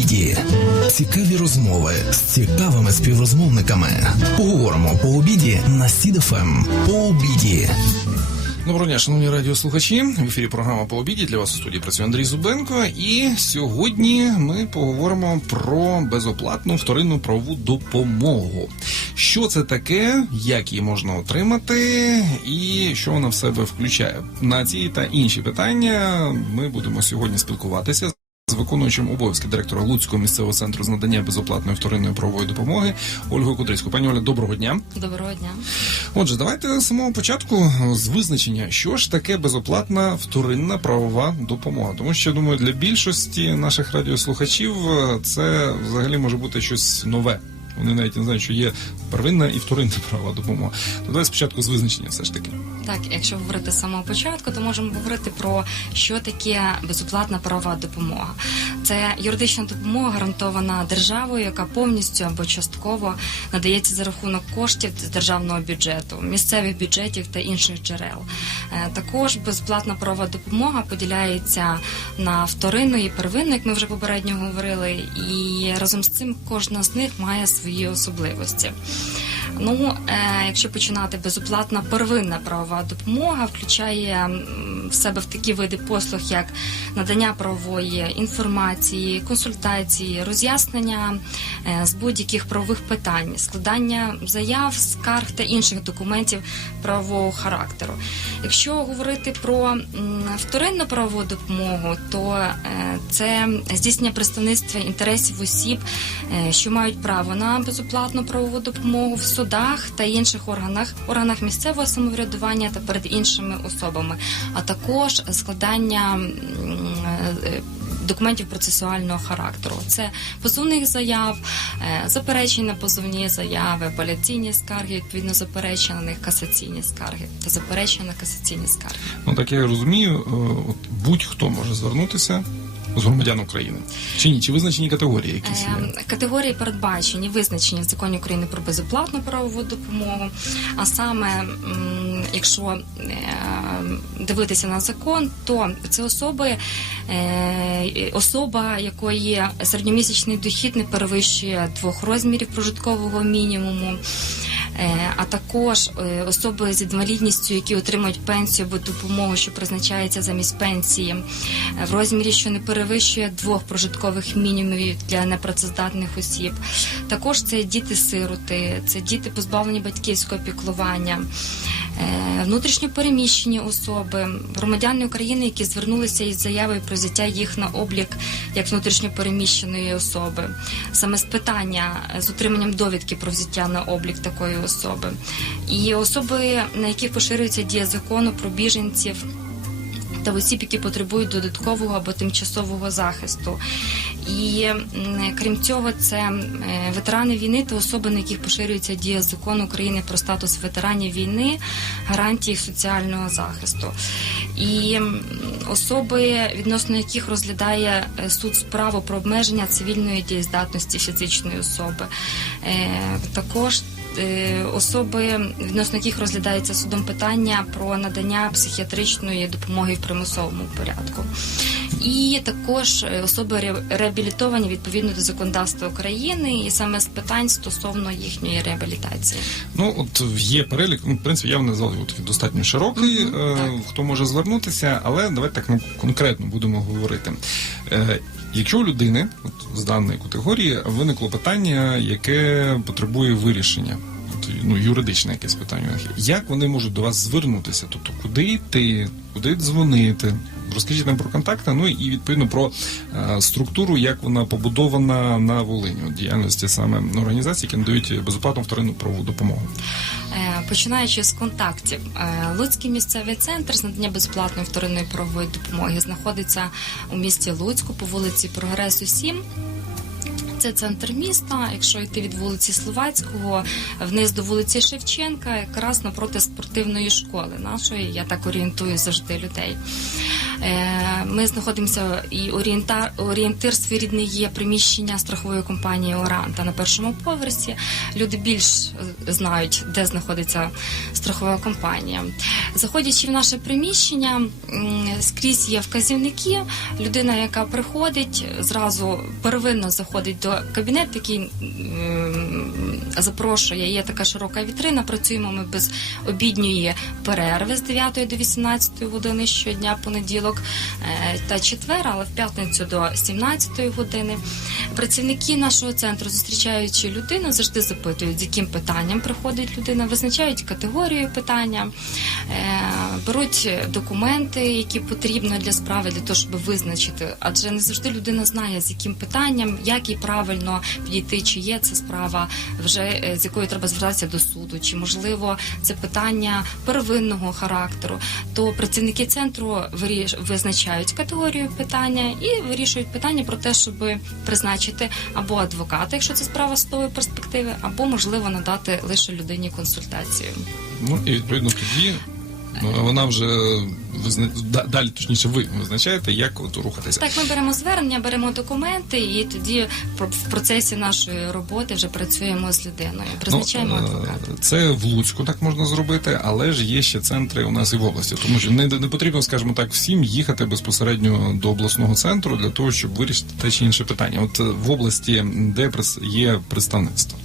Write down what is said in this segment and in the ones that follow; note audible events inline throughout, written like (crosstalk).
обіді. Цікаві розмови з цікавими співрозмовниками. Поговоримо по обіді на Сідафем. По обіді. Доброго дня, шановні радіослухачі. В ефірі програма по обіді для вас у студії працює Андрій Зубенко. І сьогодні ми поговоримо про безоплатну вторинну правову допомогу. Що це таке, як її можна отримати, і що вона в себе включає. На ці та інші питання ми будемо сьогодні спілкуватися. З виконуючим обов'язки директора Луцького місцевого центру з надання безоплатної вторинної правової допомоги Ольгою Кудрицькою. Пані Оля, доброго дня. Доброго дня. Отже, давайте з самого початку з визначення, що ж таке безоплатна вторинна правова допомога. Тому що я думаю, для більшості наших радіослухачів е, це взагалі може бути щось нове. Вони навіть не знають, що є первинна і вторинна (laughs) правова допомога. То давай спочатку з визначення, все ж таки. Так, якщо говорити з самого початку, то можемо говорити про що таке безоплатна правова допомога. Це юридична допомога гарантована державою, яка повністю або частково надається за рахунок коштів з державного бюджету, місцевих бюджетів та інших джерел. Е, Також безплатна правова допомога поділяється на вторинну і первинну, як ми вже попередньо говорили, і разом з цим кожна з них має свої особливості. Ну, е, якщо починати безоплатна первинна правова допомога, включає в себе в такі види послуг, як надання правової інформації, консультації, роз'яснення е, з будь-яких правових питань, складання заяв, скарг та інших документів правового характеру. Якщо говорити про вторинну правову допомогу, то е, це здійснення представництва інтересів осіб, е, що мають право на безоплатну правову допомогу в судах та інших органах, органах місцевого самоврядування та перед іншими особами, а також складання е, документів процесуального характеру. Це позовних заяв, е, заперечень на позовні заяви, апеляційні скарги, відповідно заперечення на них касаційні скарги та заперечення на касаційні скарги. Ну так я розумію, е, будь-хто може звернутися з громадян України. Чи ні? Чи визначені категорії якісь є? Е, Категорії передбачені, визначені в законі України про безоплатну правову допомогу. А саме, якщо е, дивитися на закон, то це особи, е, особа, якої середньомісячний дохід не перевищує двох розмірів прожиткового мінімуму. Е, А також е, особи з інвалідністю, які отримують пенсію або допомогу, що призначається замість пенсії, е, в розмірі, що не перевищує двох прожиткових мінімумів для непрацездатних осіб. Також це діти-сироти, це діти позбавлені батьківського піклування. Е, Внутрішньо переміщені особи, громадяни України, які звернулися із заявою про взяття їх на облік як внутрішньо переміщеної особи, саме з питання е, з отриманням довідки про взяття на облік такої особи, і особи, на яких поширюється дія закону про біженців. Та осіб, які потребують додаткового або тимчасового захисту, і крім цього, це е, ветерани війни та особи, на яких поширюється дія закону України про статус ветеранів війни, гарантії їх соціального захисту, і особи, відносно яких розглядає е, суд справу про обмеження цивільної дієздатності фізичної особи, Е, також особи, відносно яких розглядається судом питання про надання психіатричної допомоги в примусовому порядку. І також е, особи ре- реабілітовані відповідно до законодавства України, і саме з питань стосовно їхньої реабілітації. Ну от є перелік. Ну, в принципі, я назвав його такий достатньо широкий. Мгм, е. Хто може звернутися, але давайте так ну, конкретно будемо говорити. Е, Якщо у людини от, з даної категорії виникло питання, яке потребує вирішення, от, ну юридичне якесь питання, як вони можуть до вас звернутися? Тобто, куди йти, куди дзвонити? Розкажіть нам про контакти, ну і відповідно про е, структуру, як вона побудована на Волині, от, діяльності саме організацій, які надають безоплатну вторинну правову допомогу. Е, Починаючи з контактів, е, Луцький місцевий центр з надання безоплатної вторинної правової допомоги знаходиться у місті Луцьку по вулиці Прогресу 7. Це центр міста. Якщо йти від вулиці Словацького вниз до вулиці Шевченка, якраз напроти спортивної школи нашої, я так орієнтую завжди людей. Е, Ми знаходимося і орієнтар, орієнтир своєрідний є приміщення страхової компанії Оранта на першому поверсі. Люди більш е, знають, де знаходиться страхова компанія. Заходячи в наше приміщення, скрізь є вказівники. Людина, яка приходить, зразу первинно заходить до кабінету, який запрошує. Є така широка вітрина. Працюємо ми без обідньої перерви з 9 до 18 години щодня, понеділок е, та четвер, але в п'ятницю до 17 години. Працівники нашого центру, зустрічаючи людину, завжди запитують, з яким питанням приходить людина, визначають категорію питання, е, беруть документи, які потрібно для справи, для того, щоб визначити. Адже не завжди людина знає, з яким питанням, як їй правильно підійти, чи є це справа, вже е, з якою треба звертатися до суду, чи можливо це питання первинного характеру. То працівники центру. Визначають категорію питання і вирішують питання про те, щоб призначити або адвоката, якщо це справа з тої перспективи, або можливо надати лише людині консультацію. Ну і відповідно тоді. Ну, вона вже визна... далі, точніше, ви визначаєте, як от рухатися. Так, ми беремо звернення, беремо документи, і тоді в процесі нашої роботи вже працюємо з людиною. Призначаємо Ну, е, адвоката. Це в Луцьку так можна зробити, але ж є ще центри у нас і в області. Тому що не, не потрібно, скажімо так, всім їхати безпосередньо до обласного центру для того, щоб вирішити те чи інше питання. От е, в області, де є представництво.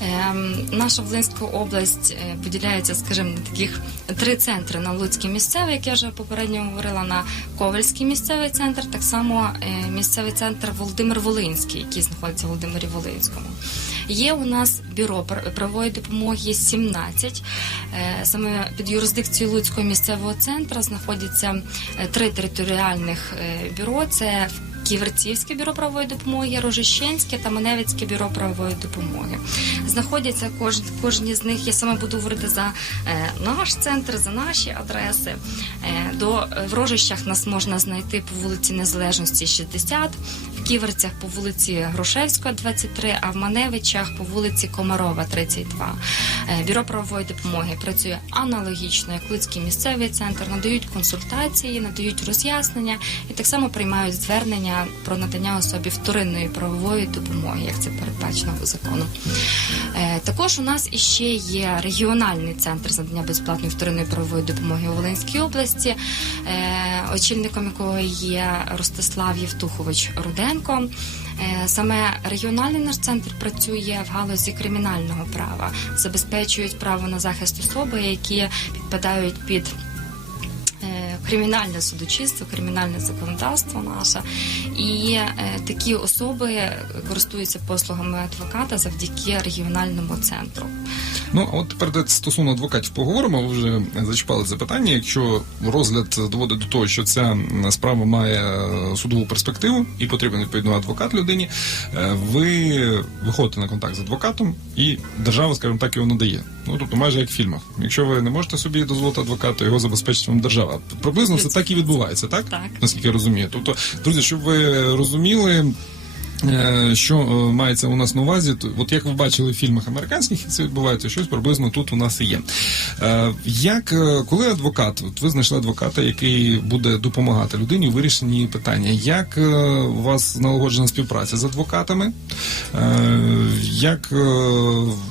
Ем, Наша Волинська область е, поділяється, скажімо, на таких три центри: на Луцький місцевий, як я вже попередньо говорила, на Ковальський місцевий центр, так само е, місцевий центр Володимир Волинський, який знаходиться в Володимирі Волинському. Є у нас бюро правової допомоги 17. Е, Саме під юрисдикцією Луцького місцевого центру знаходяться е, три територіальних е, бюро. Це Ківерцівське бюро правової допомоги, Рожищенське та Маневицьке бюро правової допомоги. Знаходяться кожен кожні з них. Я саме буду говорити за е, наш центр, за наші адреси. Е, до в Рожищах нас можна знайти по вулиці Незалежності 60, в Ківерцях по вулиці Грушевського, 23, а в Маневичах по вулиці Комарова, 32. Е, Бюро правової допомоги працює аналогічно, як Луцький місцевий центр, надають консультації, надають роз'яснення і так само приймають звернення про надання особі вторинної правової допомоги, як це передбачено законом. Е, Також у нас іще є регіональний центр з надання безплатної вторинної правової допомоги у Волинській області, е, очільником якого є Ростислав Євтухович Руденко. Е, Саме регіональний наш центр працює в галузі кримінального права, забезпечують право на захист особи, які підпадають під кримінальне судочинство, кримінальне законодавство наше. І е, такі особи користуються послугами адвоката завдяки регіональному центру. Ну, а от тепер стосовно адвокатів поговоримо. Ви вже зачіпали це питання. Якщо розгляд доводить до того, що ця справа має е, судову перспективу і потрібен відповідно адвокат людині, е, ви виходите на контакт з адвокатом, і держава, скажімо так, його надає. Ну тобто, майже як в фільмах. Якщо ви не можете собі дозволити адвоката, його забезпечить вам держава. Приблизно це так і відбувається, так? Так. Наскільки я розумію. Тобто, друзі, щоб ви розуміли. Е, Що е, мається у нас на увазі? То, от як ви бачили в фільмах американських, це відбувається, щось приблизно тут у нас і є. Е, Як коли адвокат, от ви знайшли адвоката, який буде допомагати людині у вирішенні питання, як у вас налагоджена співпраця з адвокатами? Як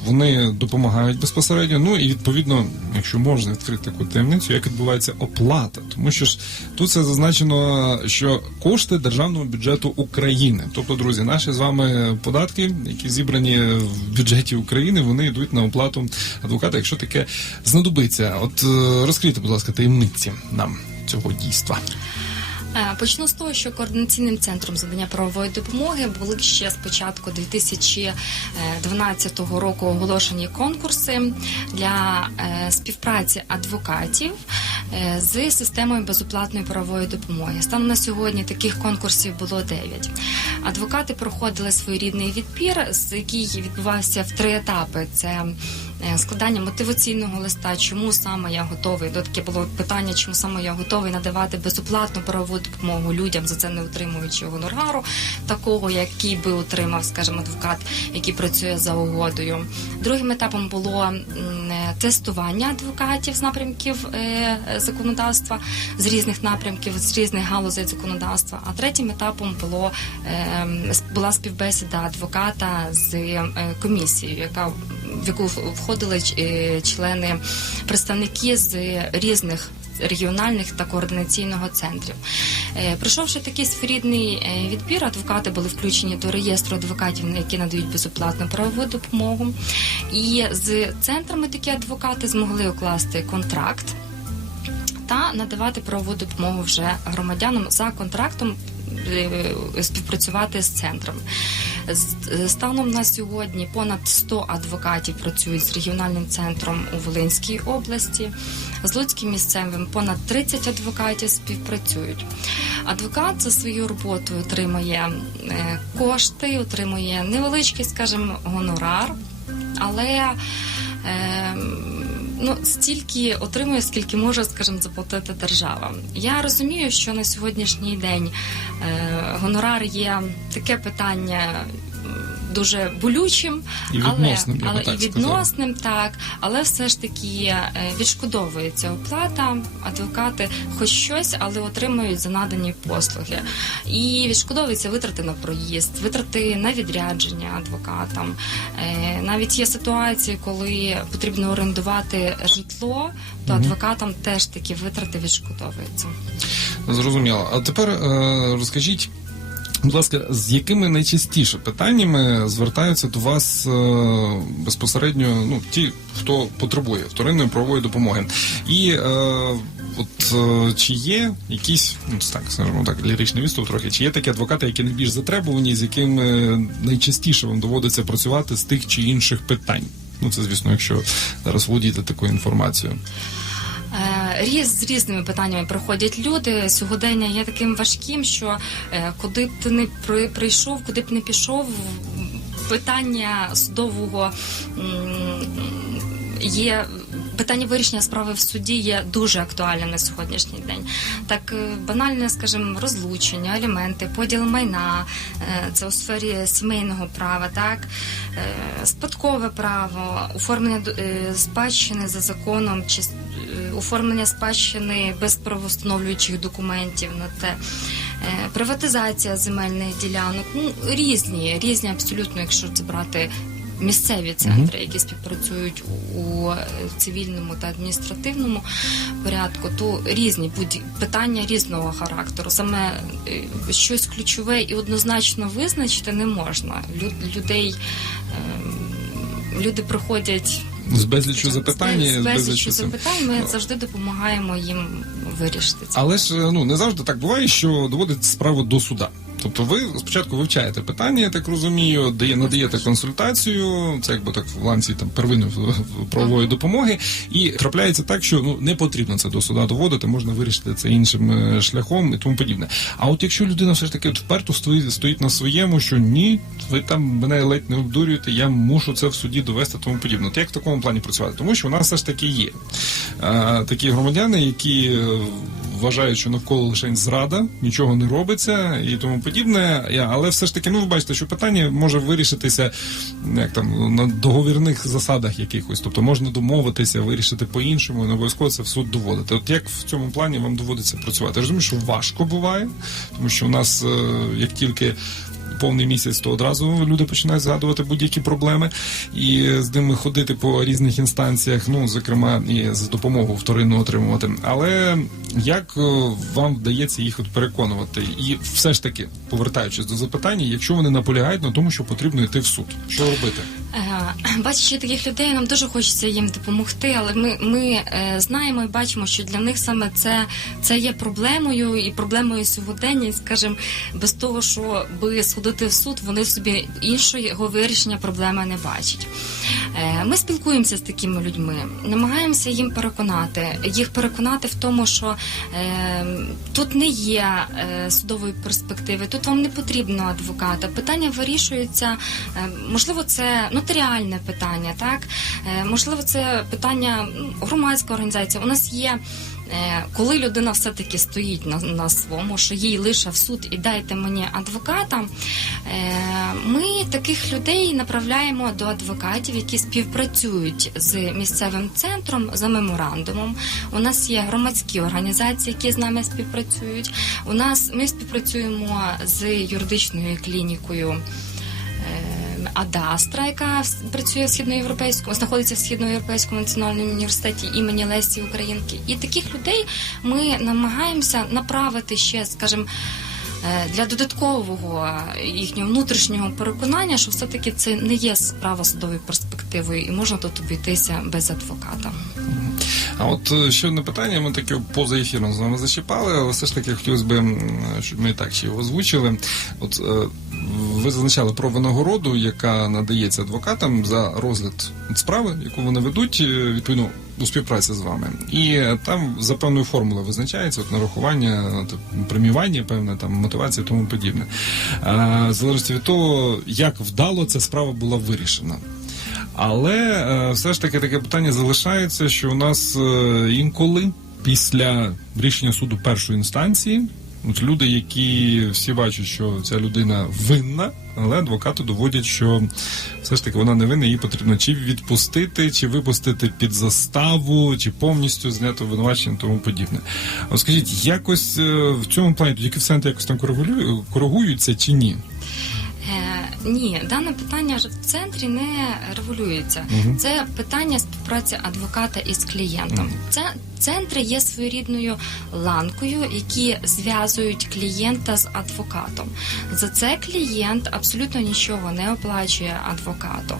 вони допомагають безпосередньо? Ну і відповідно, якщо можна відкрити таку таємницю, як відбувається оплата, тому що ж тут це зазначено, що кошти державного бюджету України, тобто, друзі, наші з вами податки, які зібрані в бюджеті України, вони йдуть на оплату адвоката, якщо таке знадобиться. От е, розкрийте, будь ласка, таємниці нам цього дійства. Е, Почну з того, що координаційним центром задання правової допомоги були ще з початку 2012 року оголошені конкурси для е, співпраці адвокатів е, з системою безоплатної правової допомоги. Станом на сьогодні таких конкурсів було 9. Адвокати проходили своєрідний відбір, який відбувався в три етапи: це складання мотиваційного листа, чому саме я готовий. До таке було питання, чому саме я готовий надавати безоплатну правову допомогу людям за це не отримуючи гонорару, такого, який би отримав, скажімо, адвокат, який працює за угодою. Другим етапом було е, тестування адвокатів з напрямків е, законодавства, з різних напрямків, з різних галузей законодавства. А третім етапом було е, була співбесіда адвоката з е, комісією, яка в яку входили е, члени представники з різних. Регіональних та координаційного центрів, Е, пройшовши такий своєрідний е, відбір, адвокати були включені до реєстру адвокатів, які надають безоплатну правову допомогу. І з центрами такі адвокати змогли укласти контракт та надавати правову допомогу вже громадянам за контрактом. Співпрацювати з центром станом на сьогодні понад 100 адвокатів працюють з регіональним центром у Волинській області. З Луцьким місцевим понад 30 адвокатів співпрацюють. Адвокат за свою роботу отримує е, кошти, отримує невеличкий, скажімо, гонорар, але е, ну, стільки отримує, скільки може, скажімо, заплатити держава. Я розумію, що на сьогоднішній день е, гонорар є таке питання. Дуже болючим, І відносним, але, але і сказав. відносним, так, але все ж таки е, відшкодовується оплата. Адвокати хоч щось, але отримують за надані послуги. І відшкодовуються витрати на проїзд, витрати на відрядження адвокатам. Е, Навіть є ситуації, коли потрібно орендувати житло, то адвокатам теж такі витрати відшкодовуються. Зрозуміло. А тепер е, розкажіть, будь ласка, з якими найчастіше питаннями звертаються до вас е, безпосередньо ну, ті, хто потребує вторинної правової допомоги? І е, от е, чи є якісь, ну так скажімо так, ліричний відступ трохи, чи є такі адвокати, які найбільш затребувані, з якими найчастіше вам доводиться працювати з тих чи інших питань? Ну, це звісно, якщо зараз володієте такою інформацією. Різ з різними питаннями приходять люди. Сьогодення є таким важким, що е, куди б ти не при- прийшов, куди б не пішов, питання судового є. Питання вирішення справи в суді є дуже актуальним на сьогоднішній день. Так е, банальне, скажімо, розлучення, аліменти, поділ майна, е, це у сфері сімейного права, так спадкове право, оформлення спадщини за законом чи оформлення спадщини без правовстановлюючих документів на те. Е, Приватизація земельних ділянок, ну різні, різні абсолютно, якщо це брати місцеві центри, які співпрацюють у, е, цивільному та адміністративному порядку, то різні будь питання різного характеру. Саме е, щось ключове і однозначно визначити не можна. Лю- людей ем, люди приходять. З безлічю запитань, з цим. запитань. Ми завжди допомагаємо їм вирішити це. Але ж ну не завжди так буває, що доводить справу до суда. Тобто ви спочатку вивчаєте питання, я так розумію, дає надаєте консультацію, це якби так в ланці там первинної правової допомоги, і трапляється так, що ну не потрібно це до суда доводити, можна вирішити це іншим е, шляхом і тому подібне. А от якщо людина все ж таки вперто стоїть, стоїть на своєму, що ні, ви там мене ледь не обдурюєте, я мушу це в суді довести, тому подібне. От як в такому плані працювати? Тому що у нас все ж таки є е, такі громадяни, які е, вважають, що навколо лише зрада, нічого не робиться і тому подібне. Я- Але все ж таки, ну ви бачите, що питання може вирішитися як там на договірних засадах якихось. Тобто можна домовитися, вирішити по-іншому, не обов'язково це в суд доводити. От як в цьому плані вам доводиться працювати? Я розумію, що важко буває, тому що у нас е, як тільки. Повний місяць, то одразу люди починають згадувати будь-які проблеми і з ними ходити по різних інстанціях, ну зокрема і з допомогою вторинну отримувати. Але як е, вам вдається їх от переконувати? І все ж таки, повертаючись до запитання, якщо вони наполягають на тому, що потрібно йти в суд, що робити? Е, Бачачи таких людей, нам дуже хочеться їм допомогти, але ми, ми е, знаємо і бачимо, що для них саме це, це є проблемою і проблемою сьогодення. І, скажімо, без того, що би сходити в суд, вони собі іншого вирішення проблеми не бачать. Е, Ми спілкуємося з такими людьми, намагаємося їм переконати, їх переконати в тому, що тут не є судової перспективи, тут вам не потрібно адвоката. Питання вирішується, можливо, це ну матеріальне питання, так Е, можливо, це питання м, громадська організація. У нас є. е, Коли людина все-таки стоїть на, на своєму, що їй лише в суд і дайте мені адвоката, е, ми таких людей направляємо до адвокатів, які співпрацюють з місцевим центром за меморандумом. У нас є громадські організації, які з нами співпрацюють. У нас ми співпрацюємо з юридичною клінікою. Е, Адастра, яка працює в східноєвропейському, знаходиться в східноєвропейському національному університеті імені Лесі Українки. І таких людей ми намагаємося направити ще, скажімо, е, для додаткового їхнього внутрішнього переконання, що все-таки це не є справа судовою перспективою, і можна тут обійтися без адвоката. А от е, ще одне питання, ми таке поза ефіром з вами зачіпали, але все ж таки хотілося б, щоб ми так ще його озвучили. От е, ви зазначали про винагороду, яка надається адвокатам за розгляд справи, яку вони ведуть, е, відповідно. У співпраці з вами, і е, там за певною формулою визначається от нарахування, преміювання, певне там мотивація, тому подібне. А, в залежності від того, як вдало ця справа була вирішена. Але е, все ж таки таке питання залишається, що у нас е, інколи після рішення суду першої інстанції. От люди, які всі бачать, що ця людина винна, але адвокати доводять, що все ж таки вона не винна, її потрібно чи відпустити, чи випустити під заставу, чи повністю зняти обвинувачення тому подібне. От скажіть, якось е, в цьому плані тоді коефіцієнти якось там коригуються чи ні? Е, ні, дане питання в центрі не регулюється. Мгм. Це питання співпраці адвоката із клієнтом. Мгм. Це центри є своєрідною ланкою, які зв'язують клієнта з адвокатом. За це клієнт абсолютно нічого не оплачує адвокату.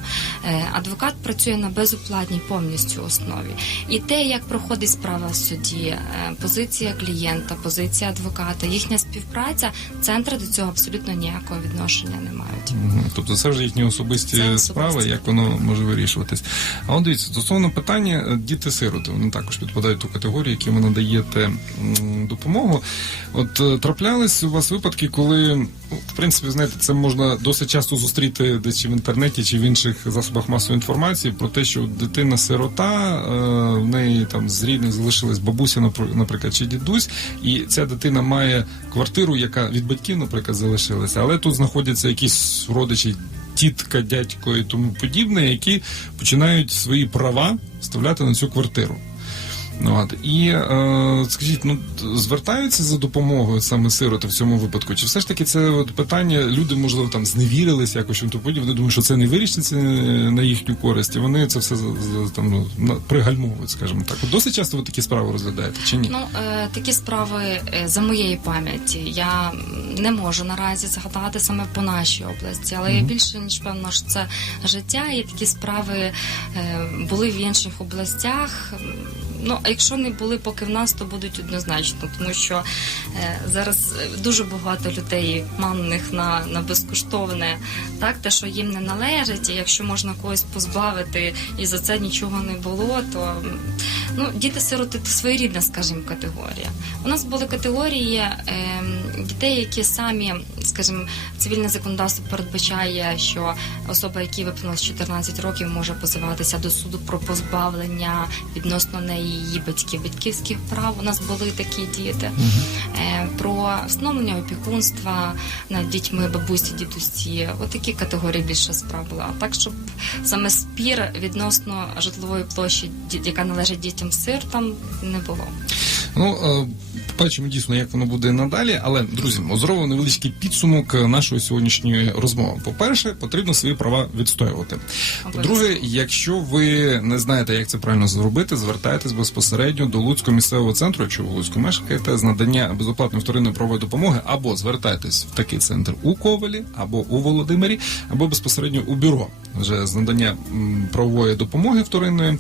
Е, Адвокат працює на безоплатній повністю основі. І те, як проходить справа в суді, е, позиція клієнта, позиція адвоката, їхня співпраця, центри до цього абсолютно ніякого відношення не мають. Тобто це вже їхні особисті Це особисті. справи, як воно може вирішуватись. А от дивіться, стосовно питання е, діти-сироти, вони також підпадають ту категорію, які ви надаєте допомогу. От е, траплялись у вас випадки, коли, ну, в принципі, знаєте, це можна досить часто зустріти десь чи в інтернеті, чи в інших засобах масової інформації про те, що дитина-сирота, е, в неї там з рідних залишилась бабуся, напр- наприклад, чи дідусь, і ця дитина має квартиру, яка від батьків, наприклад, залишилася, але тут знаходяться якісь родичі. Тітка, дядько і тому подібне, які починають свої права вставляти на цю квартиру. Ну, от. І е, скажіть, ну звертаються за допомогою саме сироти в цьому випадку? Чи все ж таки це от питання, люди, можливо, там зневірилися якось чим то подібне, вони думають, що це не вирішиться на їхню користь, і вони це все там, ну, пригальмовують, скажімо так. От досить часто ви такі справи розглядаєте, чи ні? Ну, е, такі справи е, за моєї пам'яті я не можу наразі згадати саме по нашій області, але я більше ніж певно, що це життя, і такі справи е, були в інших областях. Ну, а якщо не були поки в нас, то будуть однозначно, тому що е, зараз е, дуже багато людей мамних на, на безкоштовне, так те, що їм не належить, і якщо можна когось позбавити і за це нічого не було, то ну діти-сироти це своєрідна, скажімо, категорія. У нас були категорії е, дітей, які самі, скажімо, цивільне законодавство передбачає, що особа, якій виповнилось 14 років, може позиватися до суду про позбавлення відносно неї її батьки, батьківських прав. У нас були такі діти. Е, про встановлення опікунства над дітьми, бабусі, дідусі. Отакі категорії більше справ була. А так, щоб саме спір відносно житлової площі, яка належить дітям сиротам, не було. Ну, е, побачимо дійсно, як воно буде надалі. Але, друзі, зробимо невеличкий підсумок нашої сьогоднішньої розмови. По-перше, потрібно свої права відстоювати. По-друге, якщо ви не знаєте, як це правильно зробити, звертайтесь безпосередньо до Луцького місцевого центру, якщо ви в Луцьку мешкаєте, з надання безоплатної вторинної правової допомоги, або звертайтесь в такий центр у Ковелі, або у Володимирі, або безпосередньо у бюро вже з надання правової допомоги вторинної.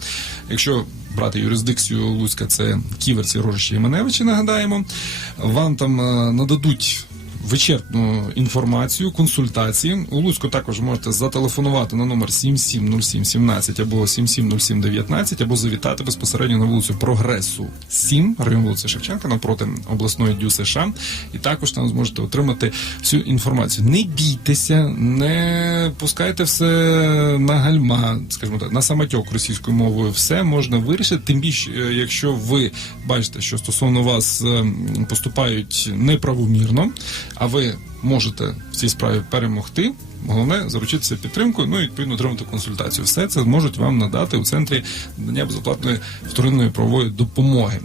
Якщо брати юрисдикцію Луцька, це Ківерці, Рожичі і Маневичі, нагадаємо. Вам там е, нададуть вичерпну інформацію, консультації. У Луцьку також можете зателефонувати на номер 770717 або 770719, або завітати безпосередньо на вулицю Прогресу 7, район вулиці Шевченка, навпроти обласної дю США. І також там зможете отримати всю інформацію. Не бійтеся, не пускайте все на гальма, скажімо так, на самотьок російською мовою. Все можна вирішити. Тим більше, якщо ви бачите, що стосовно вас е, поступають неправомірно, а ви можете в цій справі перемогти. Головне заручитися підтримкою, ну і відповідно отримати консультацію. Все це зможуть вам надати у центрі надання безоплатної вторинної правової допомоги.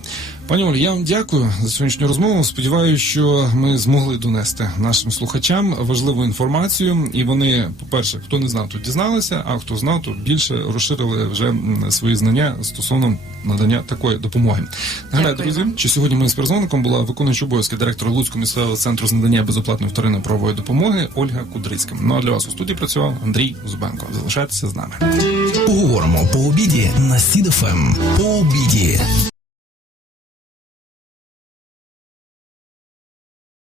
Пані Олі, я вам дякую за сьогоднішню розмову. Сподіваюся, що ми змогли донести нашим слухачам важливу інформацію. І вони, по-перше, хто не знав, то дізналися, а хто знав, то більше розширили вже свої знання стосовно надання такої допомоги. Нагадаю, друзі, що сьогодні моїм співрозмовником була виконуюча обов'язки директора Луцького місцевого центру з надання безоплатної вторинної правової допомоги Ольга Кудрицька. Ну а для вас у студії працював Андрій Зубенко. Залишайтеся з нами. Поговоримо по обіді на Сід По обіді.